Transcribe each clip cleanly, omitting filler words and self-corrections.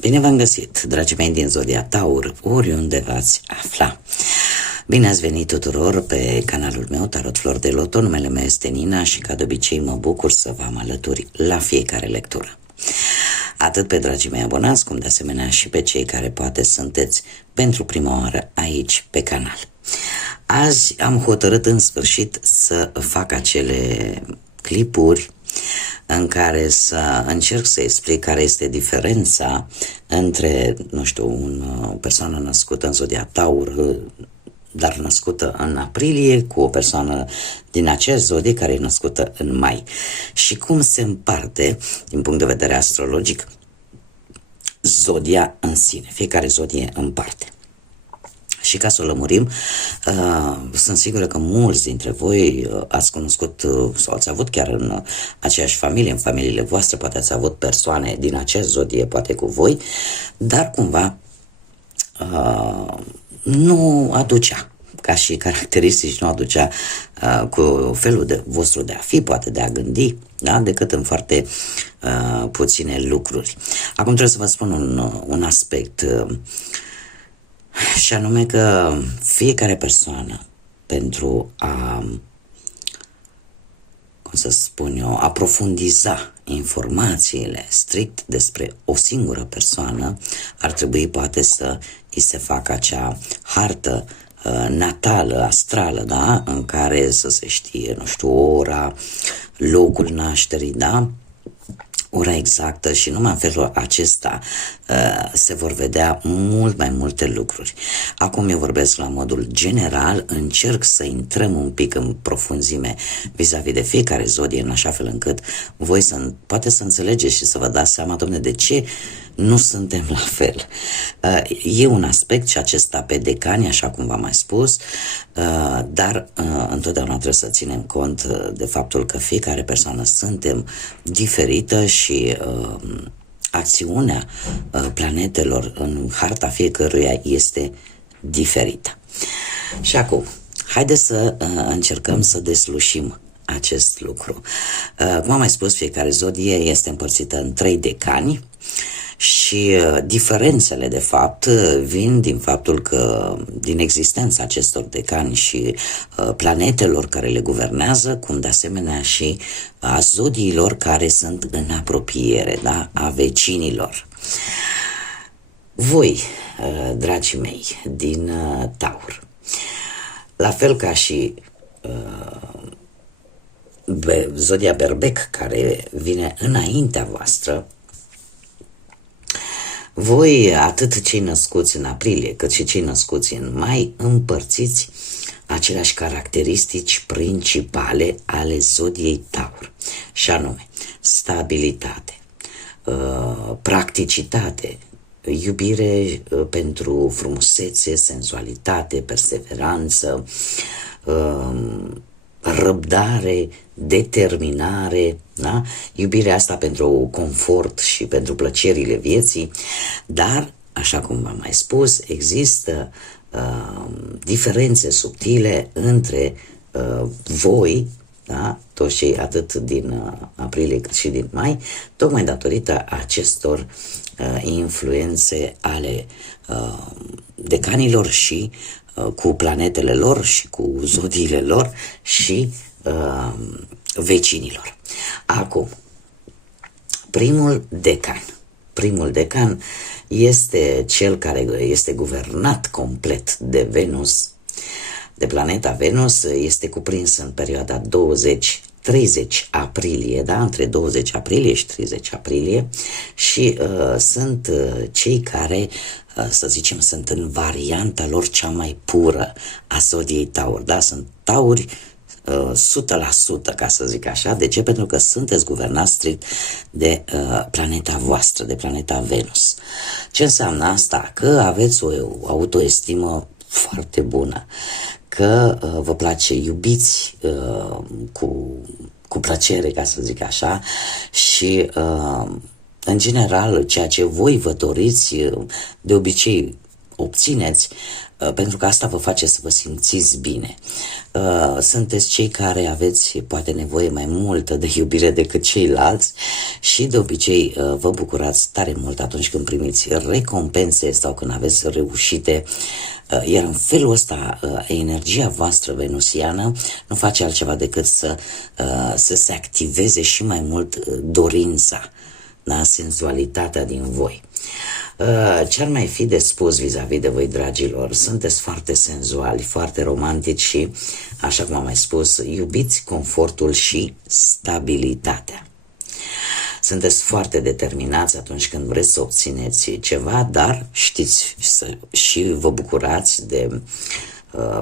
Bine v-am găsit, dragii mei din Zodia Taur, oriunde v-ați afla. Bine ați venit tuturor pe canalul meu Tarot Flor de Loto. Numele meu este Nina și ca de obicei mă bucur să vă am alături la fiecare lectură. Atât pe dragii mei abonați, cum de asemenea și pe cei care poate sunteți pentru prima oară aici pe canal. Azi am hotărât în sfârșit să fac acele clipuri în care să încerc să explic care este diferența între, nu știu, o persoană născută în Zodia Taur, dar născută în aprilie, cu o persoană din acea zodie care e născută în mai. Și cum se împarte, din punct de vedere astrologic, zodia în sine. Fiecare zodie în parte. Și ca să o lămurim, sunt sigură că mulți dintre voi ați cunoscut sau ați avut chiar în aceeași familie, în familiile voastre, poate ați avut persoane din acea zodie, poate cu voi, dar cumva nu aducea, ca și caracteristici, nu aducea cu felul vostru de a fi, poate de a gândi, da? Decât în foarte puține lucruri. Acum trebuie să vă spun un aspect, și anume că fiecare persoană, pentru a, cum să spun eu, aprofundiza informațiile strict despre o singură persoană, ar trebui poate să îi se facă acea hartă natală, astrală, da? În care să se știe, nu știu, ora, locul nașterii, da? Ora exactă, și numai în felul acesta se vor vedea mult mai multe lucruri. Acum eu vorbesc la modul general, încerc să intrăm un pic în profunzime vis-a-vis de fiecare zodie, în așa fel încât voi poate să înțelegeți și să vă dați seama, dom'le, de ce nu suntem la fel. E un aspect și acesta pe decani, așa cum v-am mai spus, dar întotdeauna trebuie să ținem cont de faptul că fiecare persoană suntem diferită și acțiunea planetelor în harta fiecăruia este diferită. Și acum, haideți să încercăm să deslușim acest lucru. Cum am mai spus, fiecare zodie este împărțită în 3 decani și diferențele, de fapt, vin din faptul că, din existența acestor decani și planetelor care le guvernează, cum de asemenea și a zodiilor care sunt în apropiere, da? A vecinilor. Voi, dragii mei, din Taur, la fel ca și zodia Berbec, care vine înaintea voastră, voi, atât cei născuți în aprilie, cât și cei născuți în mai, împărțiți aceleași caracteristici principale ale zodiei Taur, și anume stabilitate, practicitate, iubire pentru frumusețe, sensualitate, perseveranță, răbdare, determinare, da? Iubirea asta pentru confort și pentru plăcerile vieții, dar, așa cum v-am mai spus, există diferențe subtile între voi, da? Toți cei atât din aprilie cât și din mai, tocmai datorită acestor influențe ale decanilor și cu planetele lor și cu zodiile lor și vecinilor. Acum, primul decan este cel care este guvernat complet de Venus, de planeta Venus, este cuprins în perioada 20-30 aprilie, da? Între 20 aprilie și 30 aprilie, și sunt cei care, să zicem, sunt în varianta lor cea mai pură a zodiei Taur, da? Sunt tauri 100%, ca să zic așa. De ce? Pentru că sunteți guvernați strict de planeta voastră, de planeta Venus. Ce înseamnă asta? Că aveți o autoestimă foarte bună, că vă place, iubiți cu plăcere, ca să zic așa, și în general ceea ce voi vă doriți, de obicei obțineți, pentru că asta vă face să vă simțiți bine. Sunteți cei care aveți poate nevoie mai multă de iubire decât ceilalți și de obicei vă bucurați tare mult atunci când primiți recompense sau când aveți reușite, iar în felul ăsta energia voastră venusiană nu face altceva decât să se activeze și mai mult dorința, da? Senzualitatea din voi. Ce ar mai fi de spus vis-a-vis de voi, dragilor? Sunteți foarte senzuali, foarte romantici și, așa cum am mai spus, iubiți confortul și stabilitatea. Sunteți foarte determinați atunci când vreți să obțineți ceva, dar știți și vă bucurați de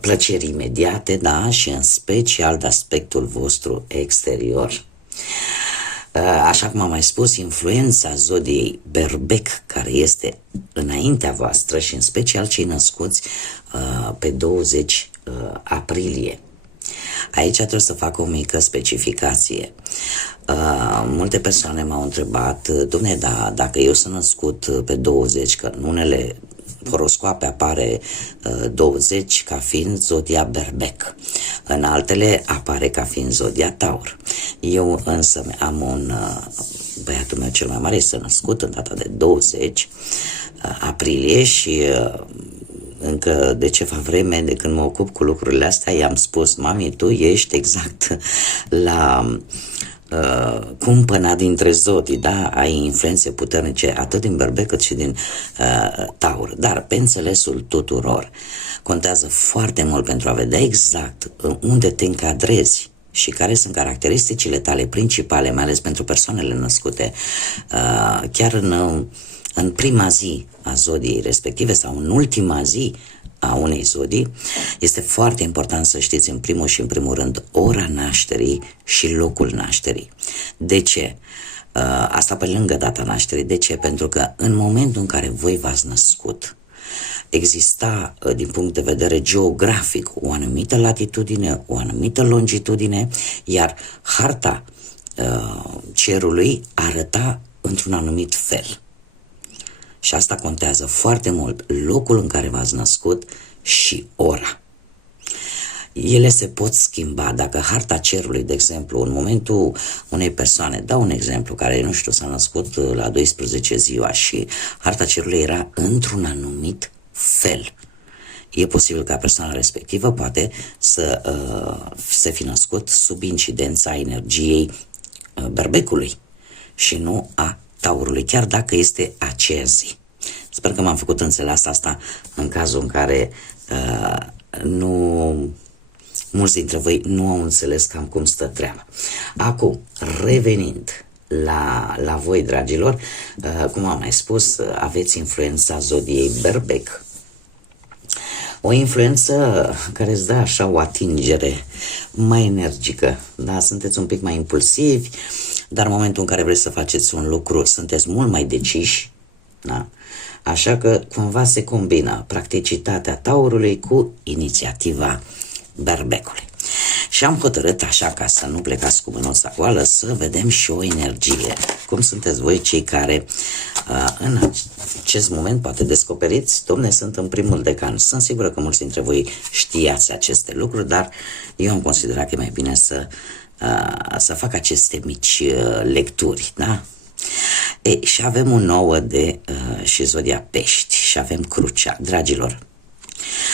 plăceri imediate, da, și în special de aspectul vostru exterior. Așa cum am mai spus, influența zodiei Berbec, care este înaintea voastră și în special cei născuți pe 20 aprilie. Aici trebuie să fac o mică specificație. Multe persoane m-au întrebat, Doamne, da, dacă eu sunt născut pe 20, că în unele horoscoape apare 20 ca fiind zodia Berbec, în altele apare ca fiind zodia Taur. Eu însă am băiatul meu cel mai mare este născut în data de 20 aprilie și încă de ceva vreme de când mă ocup cu lucrurile astea i-am spus, mami, tu ești exact la cumpăna dintre zodii, da? Ai influențe puternice atât din Berbec cât și din Taur, dar pe înțelesul tuturor contează foarte mult pentru a vedea exact unde te încadrezi și care sunt caracteristicile tale principale, mai ales pentru persoanele născute chiar în prima zi a zodiei respective sau în ultima zi a unei zodii. Este foarte important să știți în primul și în primul rând ora nașterii și locul nașterii. De ce? Asta pe lângă data nașterii. De ce? Pentru că în momentul în care voi v-ați născut, exista din punct de vedere geografic o anumită latitudine, o anumită longitudine, iar harta cerului arăta într-un anumit fel. Și asta contează foarte mult, locul în care v-ați născut și ora. Ele se pot schimba. Dacă harta cerului, de exemplu, în momentul unei persoane, dau un exemplu, care, nu știu, s-a născut la 12 ziua și harta cerului era într-un anumit fel, e posibil ca persoana respectivă poate să se fi născut sub incidența energiei Berbecului și nu a Taurului, chiar dacă este aceea zi. Sper că m-am făcut înțeles asta în cazul în care mulți dintre voi nu au înțeles cam cum stă treaba. Acum, revenind la voi, dragilor, cum am mai spus, aveți influența zodiei Berbec. O influență care îți dă așa o atingere mai energică, da? Sunteți un pic mai impulsivi, dar în momentul în care vreți să faceți un lucru, sunteți mult mai deciși, da? Așa că cumva se combină practicitatea Taurului cu inițiativa Berbecului. Și am hotărât, așa, ca să nu plecați cu mânuța goală, să vedem și o energie. Cum sunteți voi cei care în acest moment poate descoperiți, domne, sunt în primul decan. Sunt sigură că mulți dintre voi știați aceste lucruri, dar eu am considerat că e mai bine să fac aceste mici lecturi, da? Și avem un 9 de și zodia Pești și avem Crucea. Dragilor,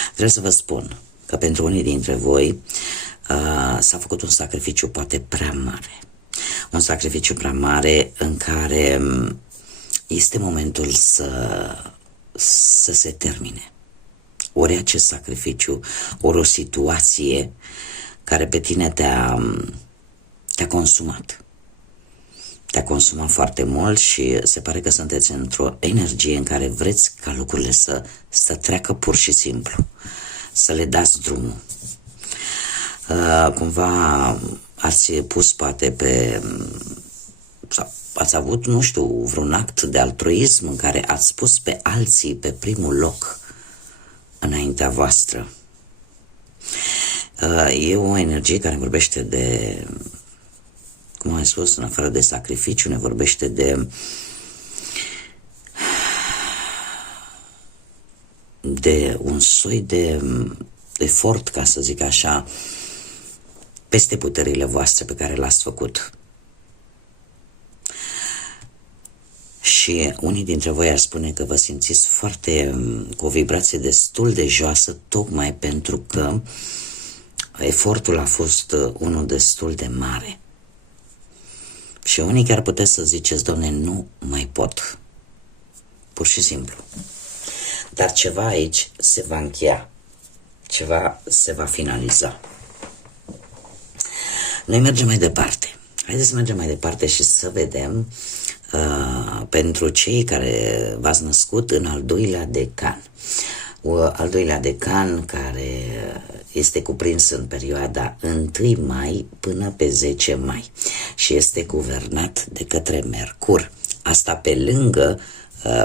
trebuie să vă spun că pentru unii dintre voi s-a făcut un sacrificiu poate prea mare. Un sacrificiu prea mare în care este momentul să se termine. Ori acest sacrificiu, ori o situație care pe tine te-a consumat. Te-a consumat foarte mult și se pare că sunteți într-o energie în care vreți ca lucrurile să treacă pur și simplu, să le dați drumul. Cumva ați pus poate sau ați avut, nu știu, vreun act de altruism în care ați pus pe alții pe primul loc înaintea voastră. E o energie care vorbește de, cum am spus, în afară de sacrificiu, ne vorbește de un soi de efort, ca să zic așa, peste puterile voastre pe care l-ați făcut. Și unii dintre voi ar spune că vă simțiți foarte cu o vibrație destul de joasă, tocmai pentru că efortul a fost unul destul de mare. Și unii chiar puteți să ziceți, Doamne, nu mai pot. Pur și simplu. Dar ceva aici se va încheia. Ceva se va finaliza. Noi mergem mai departe. Haideți să mergem mai departe și să vedem pentru cei care v-ați născut în al doilea decan. Al doilea decan care este cuprins în perioada 1 mai până pe 10 mai și este guvernat de către Mercur. Asta pe lângă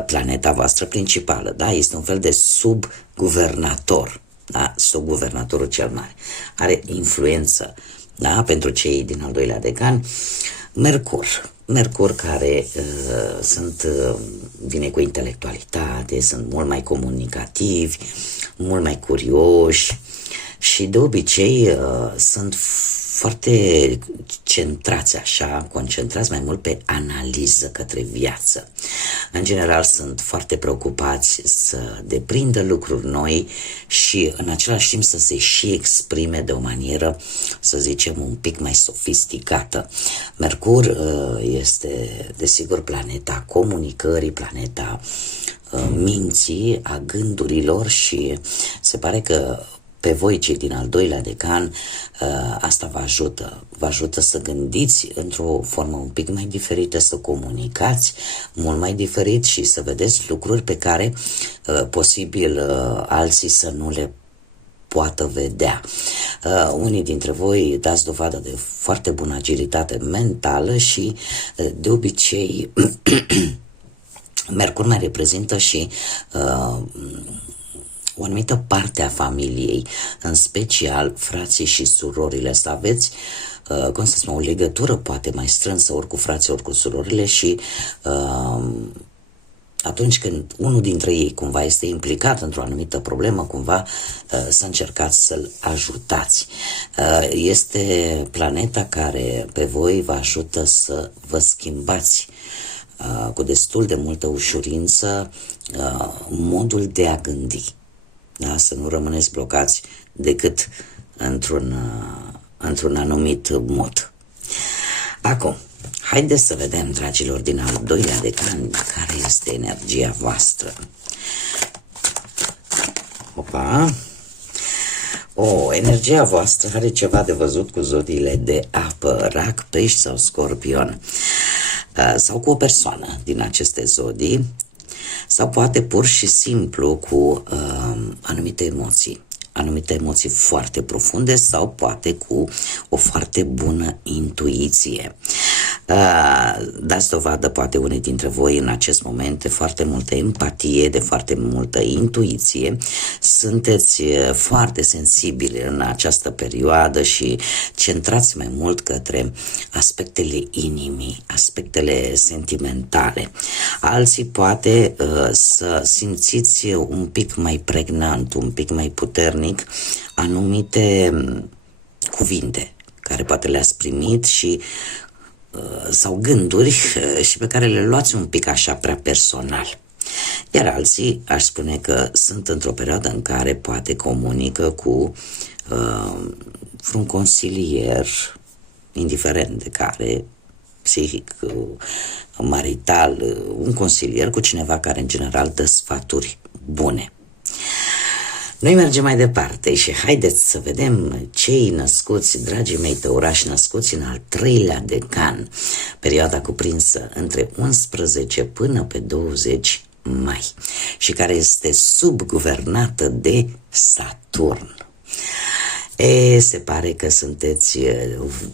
planeta voastră principală, da? Este un fel de subguvernator, da? Subguvernatorul cel mare. Are influență, da? Pentru cei din al doilea decan, Mercur care vine cu intelectualitate, sunt mult mai comunicativi, mult mai curioși și de obicei sunt foarte centrați așa, concentrați mai mult pe analiză către viață. În general sunt foarte preocupați să deprindă lucruri noi și în același timp să se și exprime de o manieră, să zicem, un pic mai sofisticată. Mercur este, desigur, planeta comunicării, planeta minții, a gândurilor și se pare că pe voi, cei din al doilea decan, asta vă ajută să gândiți într-o formă un pic mai diferită, să comunicați mult mai diferit și să vedeți lucruri pe care posibil alții să nu le poată vedea. Unii dintre voi dați dovadă de foarte bună agilitate mentală și de obicei Mercur mai reprezintă și o anumită parte a familiei, în special frații și surorile, să aveți, cum să spun, o legătură poate mai strânsă ori cu frații, ori cu surorile și atunci când unul dintre ei cumva este implicat într-o anumită problemă, cumva să încercați să-l ajutați. Este planeta care pe voi vă ajută să vă schimbați cu destul de multă ușurință modul de a gândi. Da? Să nu rămâneți blocați decât într-un anumit mod. Acum, haideți să vedem, dragilor, din al doilea decan, care este energia voastră. Opa! Energia voastră are ceva de văzut cu zodiile de apă, Rac, Pești sau Scorpion, sau cu o persoană din aceste zodii, sau poate pur și simplu cu anumite emoții foarte profunde sau poate cu o foarte bună intuiție. Dați dovadă, poate unii dintre voi în acest moment, de foarte multă empatie, de foarte multă intuiție. Sunteți foarte sensibili în această perioadă și centrați mai mult către aspectele inimii, aspectele sentimentale. Alții poate să simțiți un pic mai pregnant, un pic mai puternic anumite cuvinte care poate le-ați primit și sau gânduri și pe care le luați un pic așa prea personal. Iar alții aș spune că sunt într-o perioadă în care poate comunică cu un consilier, indiferent de care, psihic, marital, un consilier, cu cineva care în general dă sfaturi bune. Noi mergem mai departe și haideți să vedem cei născuți, dragii mei tăurași, născuți în al treilea decan, perioada cuprinsă între 11 până pe 20 mai și care este subguvernată de Saturn. Se pare că sunteți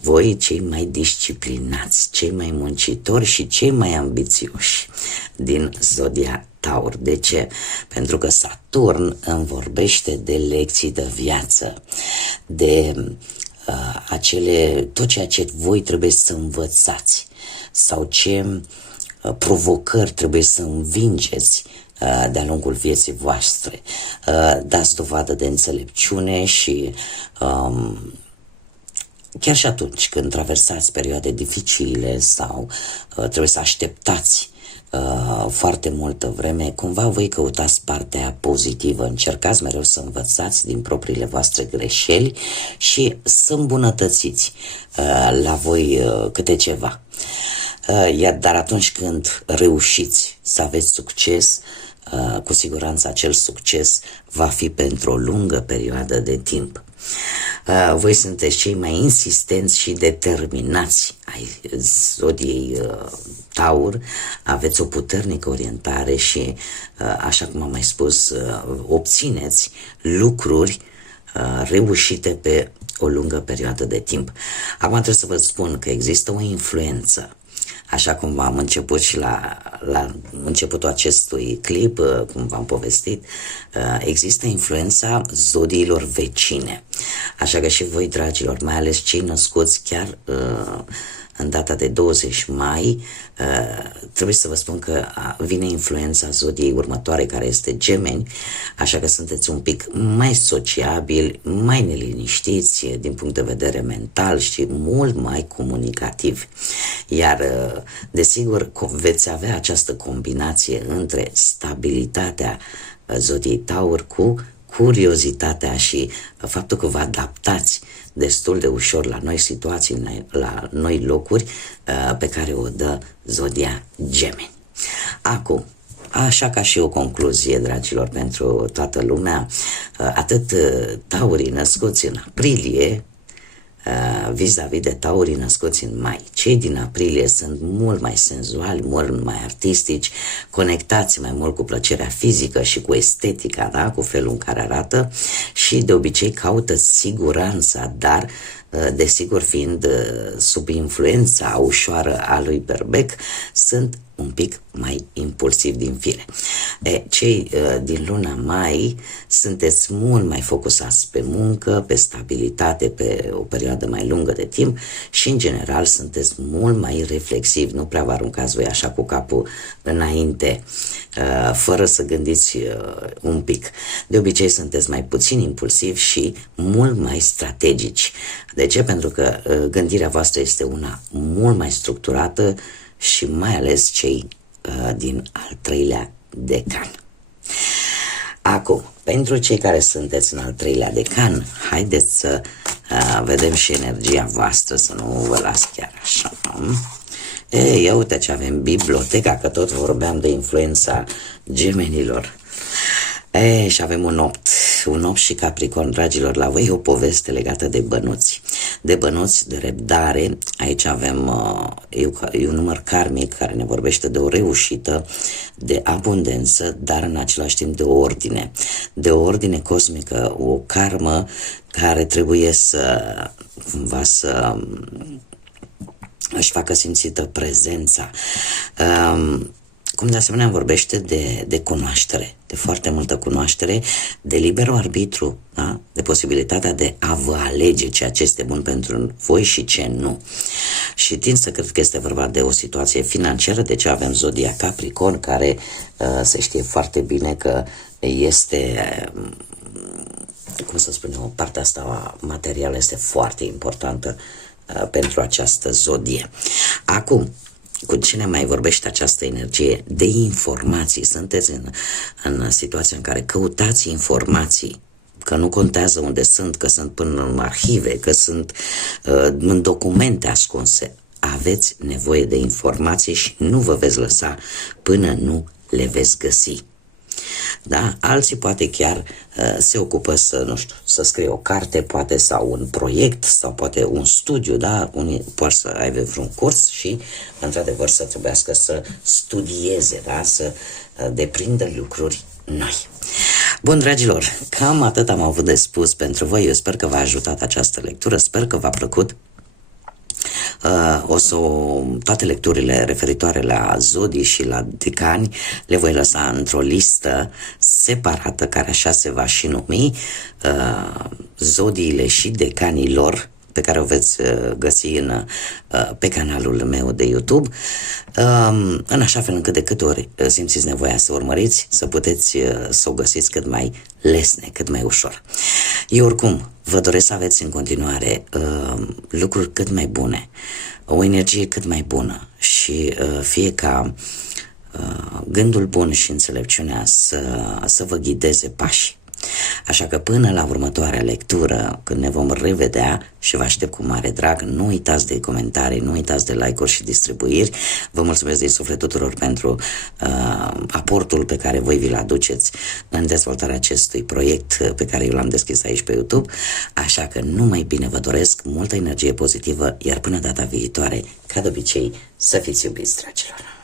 voi cei mai disciplinați, cei mai muncitori și cei mai ambițioși din zodia Taur. De ce? Pentru că Saturn îmi vorbește de lecții de viață, de tot ceea ce voi trebuie să învățați sau ce provocări trebuie să învingeți de-a lungul vieții voastre. Dați dovadă de înțelepciune și chiar și atunci când traversați perioade dificile sau trebuie să așteptați foarte multă vreme, cumva voi căutați partea pozitivă, încercați mereu să învățați din propriile voastre greșeli și să îmbunătățiți la voi câte ceva. Dar atunci când reușiți să aveți succes, cu siguranță acel succes va fi pentru o lungă perioadă de timp. Voi sunteți cei mai insistenți și determinați ai zodiei Taur, aveți o puternică orientare și, așa cum am mai spus, obțineți lucruri reușite pe o lungă perioadă de timp. Acum trebuie să vă spun că există o influență. Așa cum am început și la începutul acestui clip, cum v-am povestit, există influența zodiilor vecine. Așa că și voi, dragilor, mai ales cei născuți chiar în data de 20 mai, trebuie să vă spun că vine influența zodiei următoare, care este Gemeni, așa că sunteți un pic mai sociabili, mai neliniștiți din punct de vedere mental și mult mai comunicativi. Iar, desigur, veți avea această combinație între stabilitatea zodiei Taur cu curiozitatea și faptul că vă adaptați destul de ușor la noi situații, la noi locuri pe care o dă zodia Gemeni. Acum, așa ca și o concluzie, dragilor, pentru toată lumea, atât taurii născuți în aprilie, vis-a-vis de taurii născuți în mai. Cei din aprilie sunt mult mai senzuali, mult mai artistici, conectați mai mult cu plăcerea fizică și cu estetica, da? Cu felul în care arată și de obicei caută siguranța, dar desigur fiind sub influența ușoară a lui Berbec, sunt un pic mai impulsivi din fire. Cei din luna mai sunteți mult mai focusați pe muncă, pe stabilitate, pe o perioadă mai lungă de timp și în general sunteți mult mai reflexivi, nu prea vă aruncați voi așa cu capul înainte, fără să gândiți un pic. De obicei sunteți mai puțin impulsivi și mult mai strategici. De ce? Pentru că gândirea voastră este una mult mai structurată și mai ales cei din al treilea decan. Acum, pentru cei care sunteți în al treilea decan, haideți să vedem și energia voastră, să nu vă las chiar așa. Ia uite ce avem, biblioteca, că tot vorbeam de influența gemenilor. Și avem un 8 și Capricorn, dragilor, la voi o poveste legată de bănuți. De bănuți, de răbdare. Aici avem e un număr karmic care ne vorbește de o reușită, de abundență, dar în același timp de o ordine. De o ordine cosmică, o karmă care trebuie să cumva să își facă simțită prezența. Cum de asemenea vorbește de cunoaștere, de foarte multă cunoaștere, de liberul arbitru, da? De posibilitatea de a vă alege ceea ce este bun pentru voi și ce nu. Și tind să cred că este vorba de o situație financiară, de ce avem zodia Capricorn, care se știe foarte bine că este, cum să spunem, partea asta materială este foarte importantă pentru această zodie. Acum, cu cine mai vorbește această energie de informații? Sunteți în situația în care căutați informații, că nu contează unde sunt, că sunt până în arhive, că sunt în documente ascunse. Aveți nevoie de informații și nu vă veți lăsa până nu le veți găsi. Da? Alții poate chiar se ocupă să, nu știu, să scrie o carte, poate, sau un proiect, sau poate un studiu, da? Unii poate să aibă vreun curs și, într-adevăr, să trebuiască să studieze, da? Să deprindă lucruri noi. Bun, dragilor, cam atât am avut de spus pentru voi. Eu sper că v-a ajutat această lectură, sper că v-a plăcut. Toate lecturile referitoare la zodii și la decani le voi lăsa într-o listă separată, care așa se va și numi, zodiile și decanii lor pe care o veți găsi pe canalul meu de YouTube, în așa fel încât de câte ori simțiți nevoia să urmăriți, să puteți să o găsiți cât mai lesne, cât mai ușor. Eu oricum vă doresc să aveți în continuare lucruri cât mai bune, o energie cât mai bună și fie ca gândul bun și înțelepciunea să vă ghideze pașii. Așa că până la următoarea lectură, când ne vom revedea, și vă aștept cu mare drag, nu uitați de comentarii, nu uitați de like-uri și distribuiri. Vă mulțumesc din suflet tuturor pentru aportul pe care voi vi-l aduceți în dezvoltarea acestui proiect pe care eu l-am deschis aici pe YouTube. Așa că numai bine vă doresc, multă energie pozitivă, iar până data viitoare, ca de obicei, să fiți iubiți, dragilor!